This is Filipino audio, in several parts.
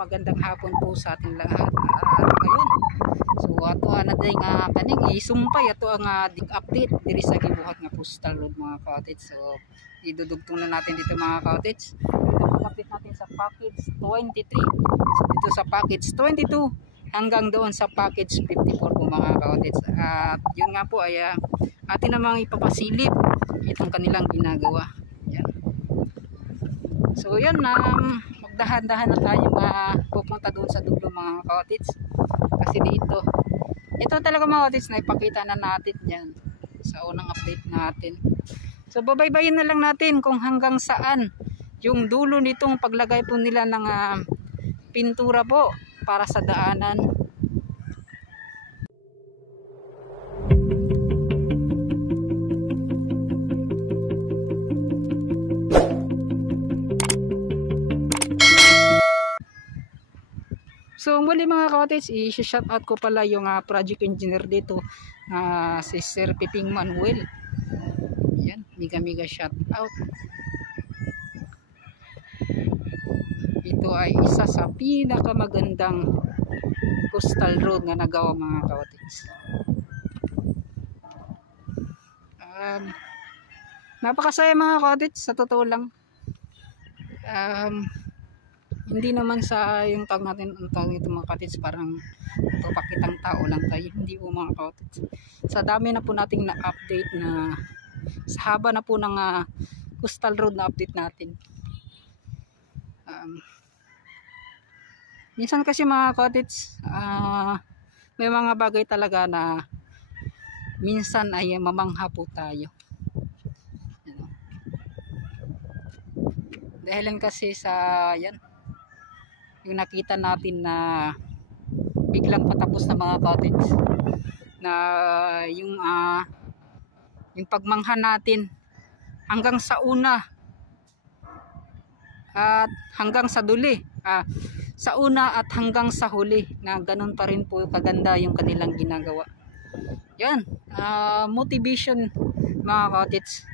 magandang hapon po sa ating lahat. Ngayon, so ato na day nga kaning isumpay ato ang dig-update diri sa gibuhat nga postal road mga ka-cottage. So idudugtong na natin dito mga ka-cottage. Pag-update natin sa package 23. So dito sa package 22 hanggang doon sa package 54 po mga ka-cottage. At yun nga po ay atin namang ipapasilip itong kanilang ginagawa. Yan. So yan, magdahan-dahan na tayo pupunta doon sa dulo mga ka-cottage. Kasi ito talaga mga ka-cottage na ipakita na natin yan sa unang update natin. So babaybayin na lang natin kung hanggang saan yung dulo nitong paglagay po nila ng pintura po para sa daanan. So muli mga ka-cottage, i-shout out ko pala yung project engineer dito, si Sir Piping Manuel. Yan, mega shout out. Ito ay isa sa pinakamagandang coastal road na nagawa mga ka-cottage. Napakasaya mga ka-cottage, sa totoo lang. Hindi naman sa yung tawag natin, ang tawag ito mga ka-cottage, parang pakitang tao lang tayo. Hindi po mga ka-cottage. Sa dami na po nating na-update na, sa haba na po ng coastal road na update natin. Minsan kasi mga ka-cottage, may mga bagay talaga na minsan ay mamangha po tayo. Dahilan kasi sa yan, yung nakita natin na biglang patapos na mga cottage na yung pagmangha natin hanggang sa una at hanggang sa duli, sa una at hanggang sa huli, na ganun pa rin po kaganda yung kanilang ginagawa. Yan, motivation mga cottage.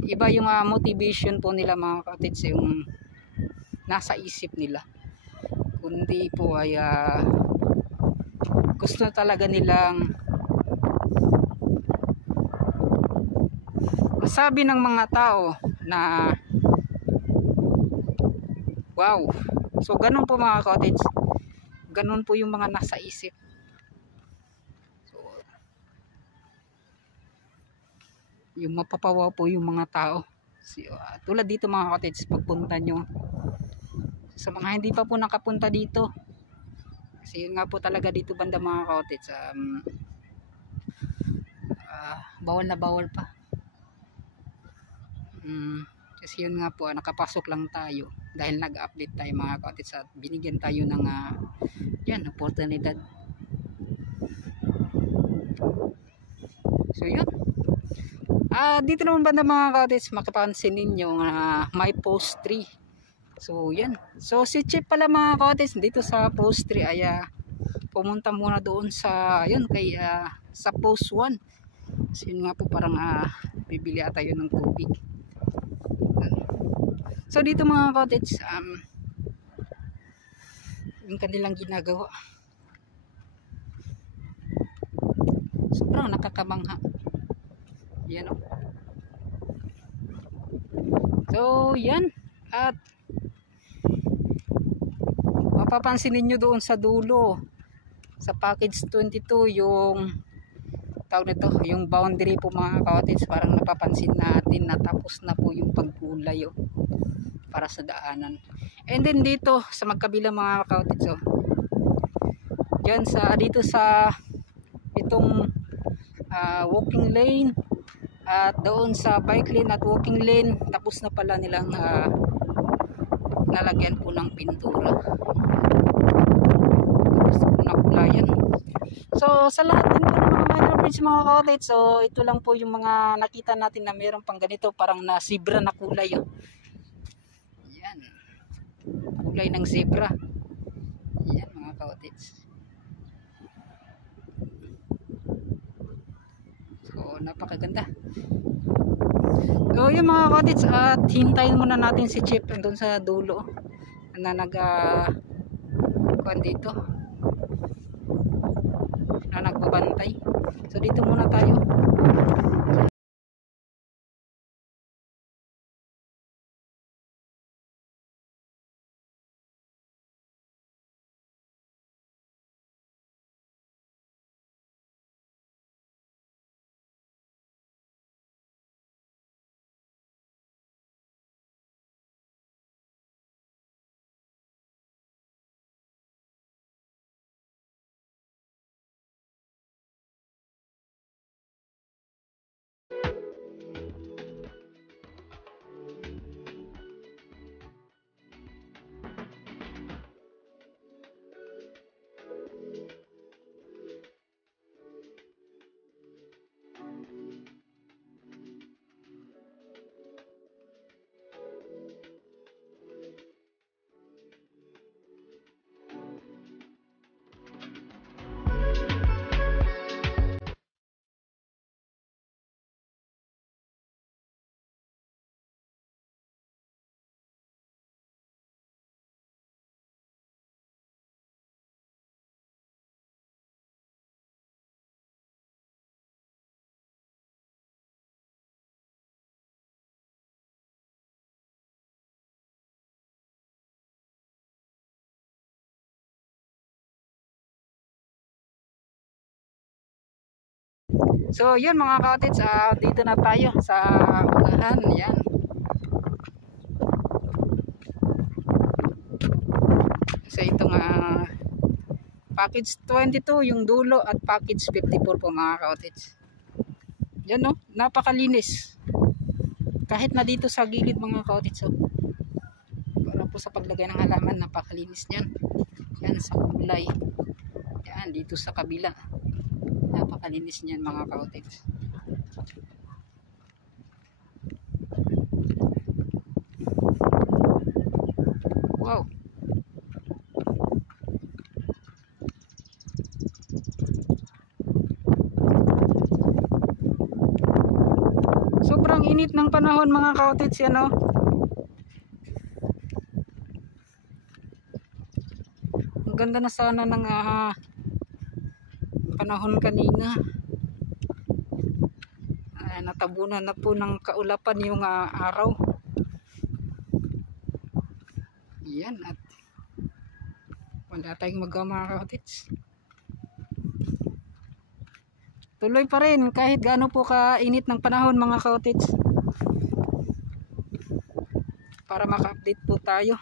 Iba yung motivation po nila mga cottage, yung nasa isip nila, kundi po ay gusto talaga nilang masabi ng mga tao na wow. So ganun po mga cottage, ganun po yung mga nasa isip. So yung mapapawaw po yung mga tao. So, tulad dito mga cottage, pagpunta nyo, sa mga hindi pa po nakapunta dito, kasi yun nga po talaga dito banda mga ka-cottage, bawal na bawal pa. Kasi yun nga po, nakapasok lang tayo dahil nag-update tayo mga ka-cottage at binigyan tayo ng yan, oportunidad. So yun, dito naman banda mga ka-cottage, makapansin ninyo may post 3. So yan, so si Chip pala mga ka-cottage dito sa post 3 ay pumunta muna doon sa yun kay sa post 1. So yun nga po, parang bibili tayo ng tubig. So dito mga ka-cottage, yung kanilang ginagawa, sobrang nakakabangha. Yan o. So yan, at mapapansin niyo doon sa dulo sa package 22 yung tawag nito, yung boundary po mga ka-cottage, parang napapansin natin na tapos na po yung pagkulay para sa daanan. And then dito sa magkabilang mga ka-cottage, diyan sa dito sa itong walking lane at doon sa bike lane at walking lane, tapos na pala nilang nalagyan po ng pintura. Nakulayan. So sa lahat din po ng mga minor bridge mga ka-cottage, so ito lang po yung mga nakita natin na meron pang ganito, parang na zebra na kulay. Yan, kulay ng zebra. Yan mga ka-cottage. So napakaganda. So yun mga ka-cottage, at hintayin muna natin si Chip doon sa dulo. na kuwan dito, na nagbabantay. So dito muna tayo. So yun mga ka-cottage, dito na tayo sa unahan. Yan. So itong package 22 yung dulo at package 54 po mga ka-cottage. Yan no, napakalinis. Kahit na dito sa gilid mga ka-cottage, so, para po sa paglagay ng halaman, napakalinis niyan. Yan sa kulay. Yan dito sa kabila. Napakalinis niyan mga ka-cottage. Wow. Sobrang init ng panahon mga ka-cottage yan oh. Ang ganda na sana ng panahon kanina. Natabunan na po ng kaulapan yung araw. Yan, at wala tayong magawa mga ka-cottage. Tuloy pa rin kahit gaano po kainit ng panahon mga ka-cottage, para maka-update po tayo.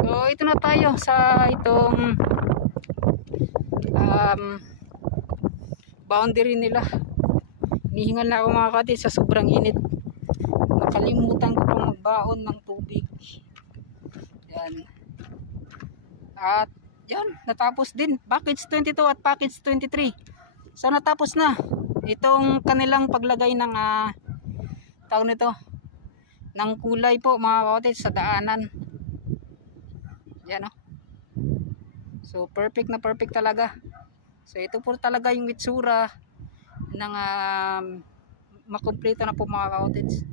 So ito na tayo sa itong boundary nila. Hinihingal na ako mga ka-cottage sa sobrang init. Nakalimutan ko pang magbaon ng tubig. Yan. At yan, natapos din package 22 at package 23. So natapos na itong kanilang paglagay ng tawag nito, ng kulay po mga ka-cottage sa daanan. Yan oh. So perfect na perfect talaga. So ito po talaga yung itsura ng makumpleto na po mga ka-cottage.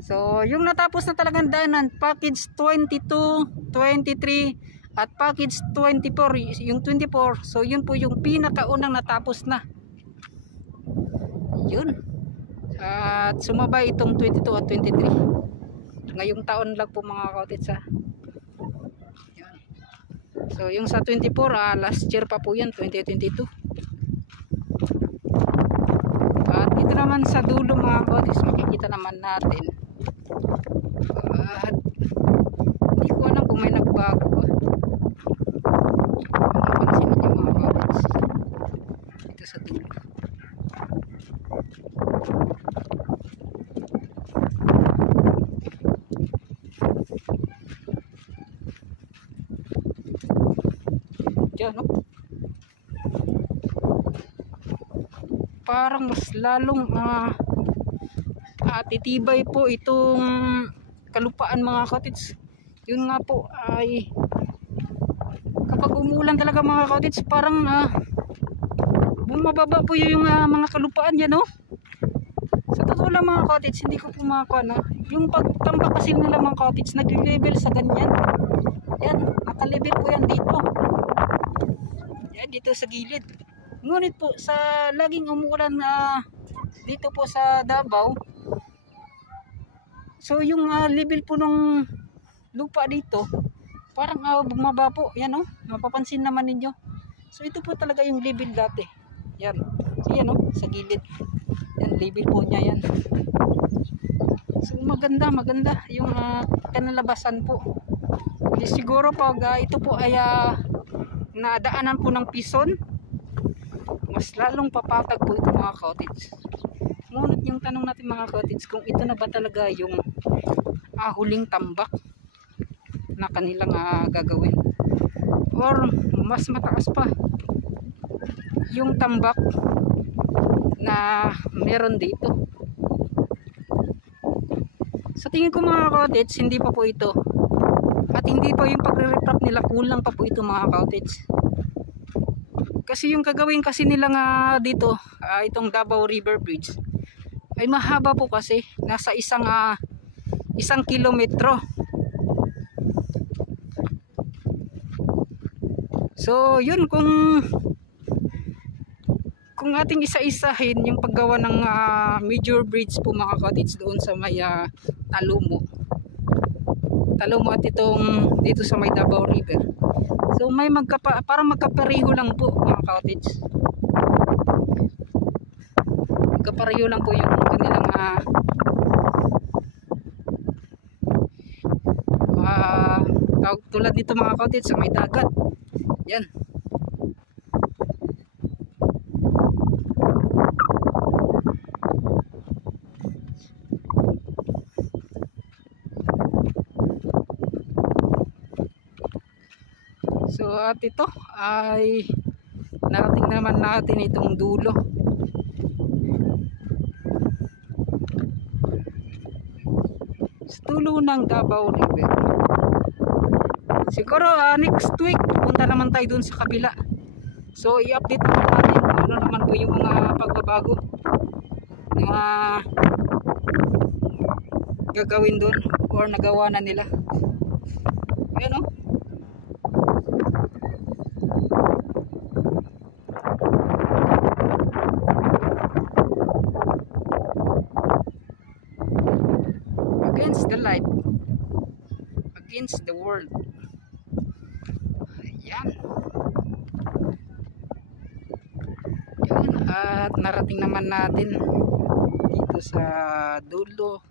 So yung natapos na talagang daanan, package 22, 23 at package 24, yung 24. So yun po yung pinakaunang natapos na. Yun. At sumabay itong 22 at 23 ngayong taon lang po mga ka-cottage ha. Yan. So yung sa 24 last year pa po yan, 2022. At dito naman sa dulo mga ka-cottage, makikita naman natin. Hindi ko alam kung may nagbago ba. Napansin niyo mga ka-cottage, dito sa dulo. Diyan no? Parang mas lalong titibay po itong kalupaan mga ka-cottage. Yun nga po ay kapag umulan talaga mga ka-cottage, parang bumababa po yung mga kalupaan yan, no? Sa totoo lang mga cottage, hindi ko po makakuha, no? Yung pagtambak kasi nila mga cottage, nag-level sa ganyan. Yan, nakalevel po yan dito. Yan, dito sa gilid. Ngunit po, sa laging umuulan na dito po sa Davao, so yung level po ng lupa dito, parang bumaba po. Yan, no? Mapapansin naman ninyo. So ito po talaga yung level dati. Yan. So yan, no? Sa gilid. Yan, level po niya yan. So maganda yung kanalabasan po. Siguro pag ito po ay nadaanan po ng pison, mas lalong papatag po ito mga cottage. Ngunit yung tanong natin mga cottage, kung ito na ba talaga yung huling tambak na kanilang gagawin, or mas mataas pa yung tambak na meron dito. Sa tingin ko mga cottage, hindi pa po ito, at hindi pa yung pagre-retrap nila, kulang pa po ito mga cottage. Kasi yung gagawin kasi nila dito, itong Davao River Bridge ay mahaba po, kasi nasa isang kilometro. So yun, kung ating isa-isahin yung paggawa ng major bridge po mga cottage doon sa may Talumo at itong dito sa may Davao River, so may parang magkapareho lang po mga cottage. Magkapareho lang po yung kanilang tulad dito mga cottage sa may dagat. Yan. So at ito ay narating naman natin itong dulo. Sa dulo ng Davao River. Siguro next week pupunta naman tayo dun sa kabila. So i-update naman natin kung ano naman po yung mga pagbabago na gagawin dun or nagawa na nila. Ayan, o. Against the light, against the world. Ayan. Yun, at narating naman natin dito sa dulo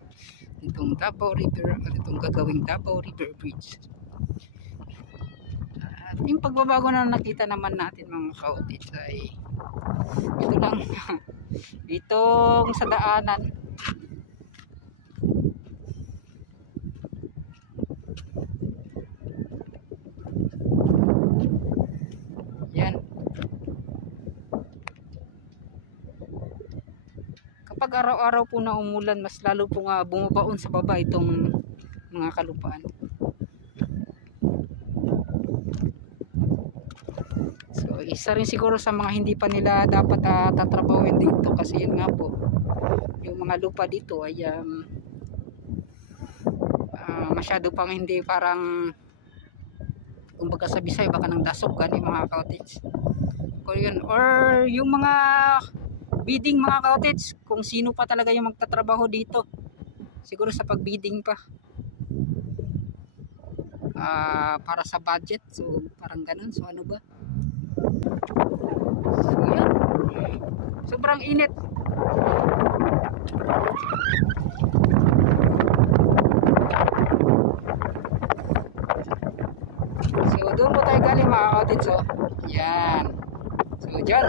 itong Davao River at itong gagawing Davao River Bridge. At yung pagbabago na nakita naman natin mga cottage ay ito lang. Itong sa daanan, kapag araw-araw po na umulan, mas lalo po bumabaon sa baba itong mga kalupaan. So isa rin siguro sa mga hindi pa nila dapat tatrabawin dito, kasi yun nga po, yung mga lupa dito ay masyado pang hindi, parang kumbaga sa Bisaya baka ng dasok gani mga cottage. Or yung mga bidding mga cottage, kung sino pa talaga yung magtatrabaho dito, siguro sa pagbidding pa para sa budget, so parang ganun. So ano ba, so yan, sobrang init. So doon po tayo galing mga cottage. So yan, so dyan.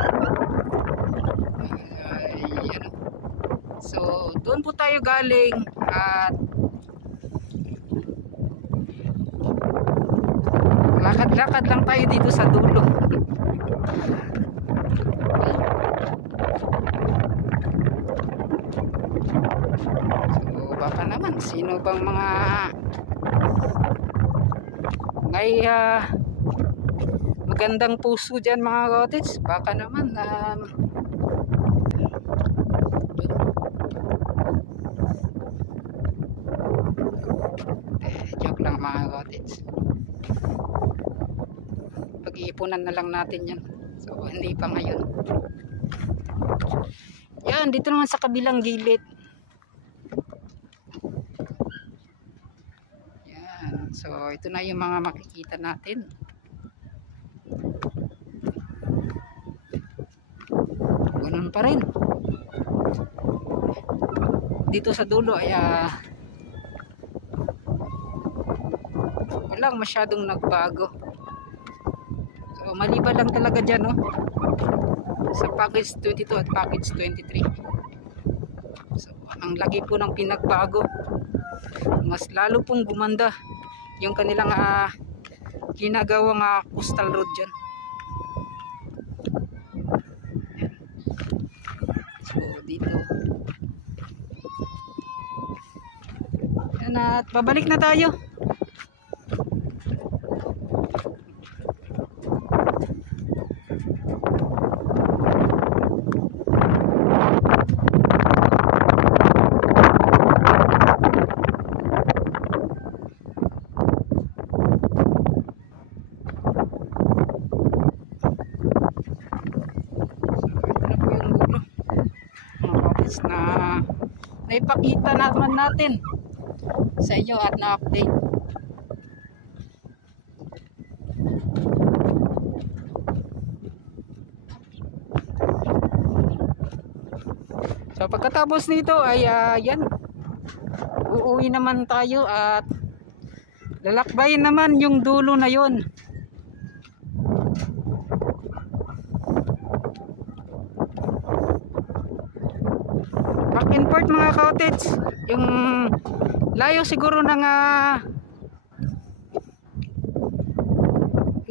So doon po tayo galing at lakad-lakad lang tayo dito sa dulo. So baka naman sino bang mga magandang puso dyan mga cottage. Baka naman joke lang mga cottage. Pag-iipunan na lang natin yan. So hindi pa ngayon. Yan, dito naman sa kabilang gilid. Yan. So ito na yung mga makikita natin. Ganun pa rin. Dito sa dulo ay walang masyadong nagbago. So maliban lang talaga dyan, no? Sa package 22 at package 23. So ang lagi po ng pinagbago, mas lalo pong gumanda yung kanilang ginagawang coastal road dyan. So dito yan, at babalik na tayo. Na naipakita naman natin sa inyo at na-update. So pagkatapos nito ay yan, uuwi naman tayo at lalakbayin naman yung dulo na yon. Back and forth mga cottage. Yung layo siguro ng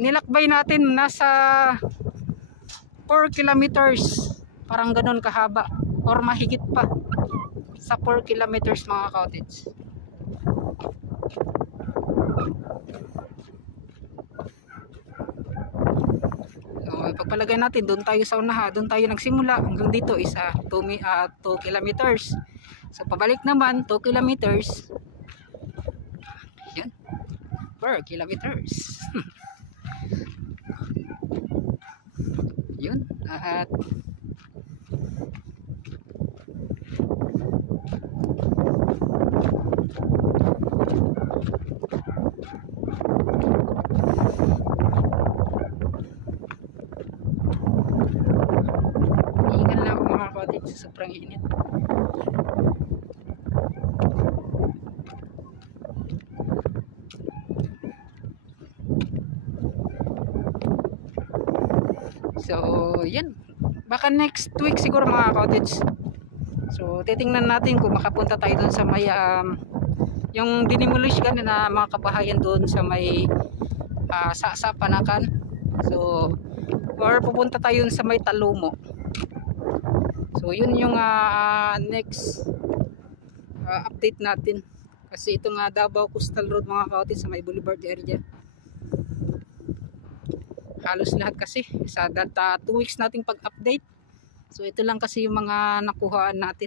nilakbay natin nasa 4 kilometers, parang ganun kahaba or mahigit pa sa 4 kilometers mga cottage. Pagpalagay natin doon tayo sa unahan, doon tayo nagsimula, hanggang dito is 2 kilometers. So pabalik naman 2 kilometers. Yan, 4 kilometers. Yun, at ingat lang ako mga cottage sa sobrang init. So yan, baka next week siguro mga cottage. So titingnan natin kung makapunta tayo doon sa may yung dinimolish kan na mga kabahayan doon sa may sa Panakan. So or pupunta tayo sa may Talumo. So yun yung next update natin. Kasi ito nga Davao Coastal Road mga cottage sa may Boulevard area. Halos lahat kasi sa 2 weeks nating pag-update. So ito lang kasi yung mga nakuhaan natin.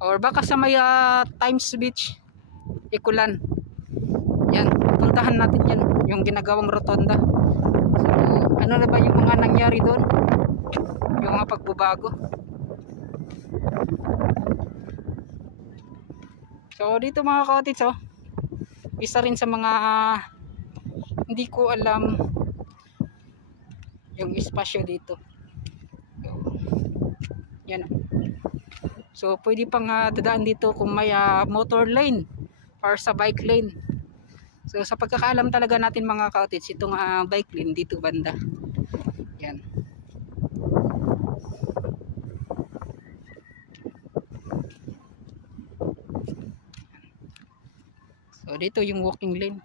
Or baka sa may Times Beach, Ikulan. Yan, puntahan natin yan, yung ginagawang rotonda. So ano na ba yung mga nangyari doon? Yung mga pagbabago. So dito mga cottage, isa rin sa mga hindi ko alam yung espasyo dito. So, yan. So pwede pang dadaan dito kung may motor lane or sa bike lane. So sa pagkakaalam talaga natin mga cottage, itong bike lane dito banda. Yan. So dito yung walking lane.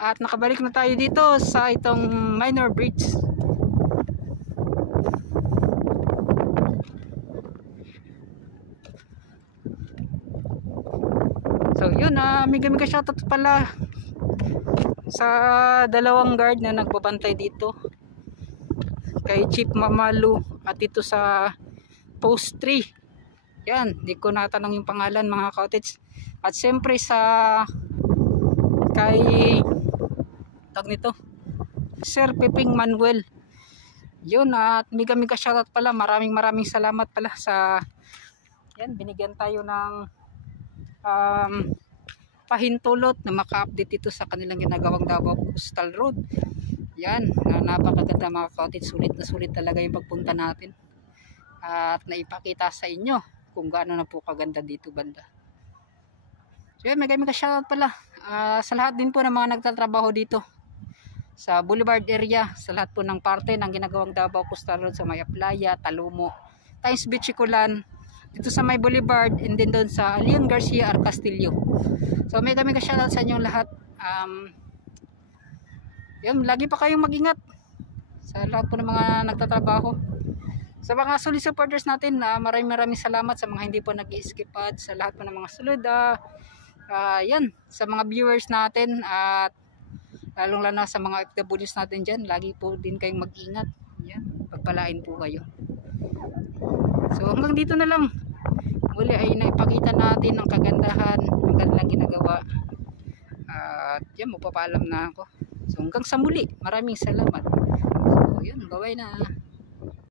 At nakabalik na tayo dito sa itong minor bridge. So yun, mega shoutout pala sa dalawang guard na nagbabantay dito, kay Chief Mamalu at dito sa post 3. Yan, di ko natanong yung pangalan mga ka-otits. At siyempre sa kay tag nito Sir Peping Manuel. Yun, at mega shoutout pala, maraming salamat pala sa yan, binigyan tayo ng pahintulot na maka-update ito sa kanilang ginagawang Davao Coastal Road. Yan, napakaganda mga ka-otits, sulit talaga yung pagpunta natin at naipakita sa inyo kung gaano na po kaganda dito banda. So yan, mega shoutout pala sa lahat din po ng mga nagtatrabaho dito sa Boulevard area, sa lahat po ng parte ng ginagawang Davao Coastal Road sa Maya Playa, Talumo, Times Beach, Ikulan, dito sa May Boulevard, and then doon sa Leon Garcia Ar Castillo. So mega shoutout sa inyong lahat. Yan, lagi pa kayong mag-ingat sa lahat po ng mga nagtatrabaho. Sa mga solid supporters natin, maraming salamat sa mga hindi po nag-i-skip at sa lahat po ng mga sulod. Yan, sa mga viewers natin at lalong lalo sa mga FWs natin dyan, lagi po din kayong mag-ingat. Yan, pagpalain po kayo. So hanggang dito na lang. Muli ay naipakita natin ang kagandahan ng kanilang ginagawa. At yan, magpapaalam na ako. So hanggang sa muli, maraming salamat. So yun, bye-bye na.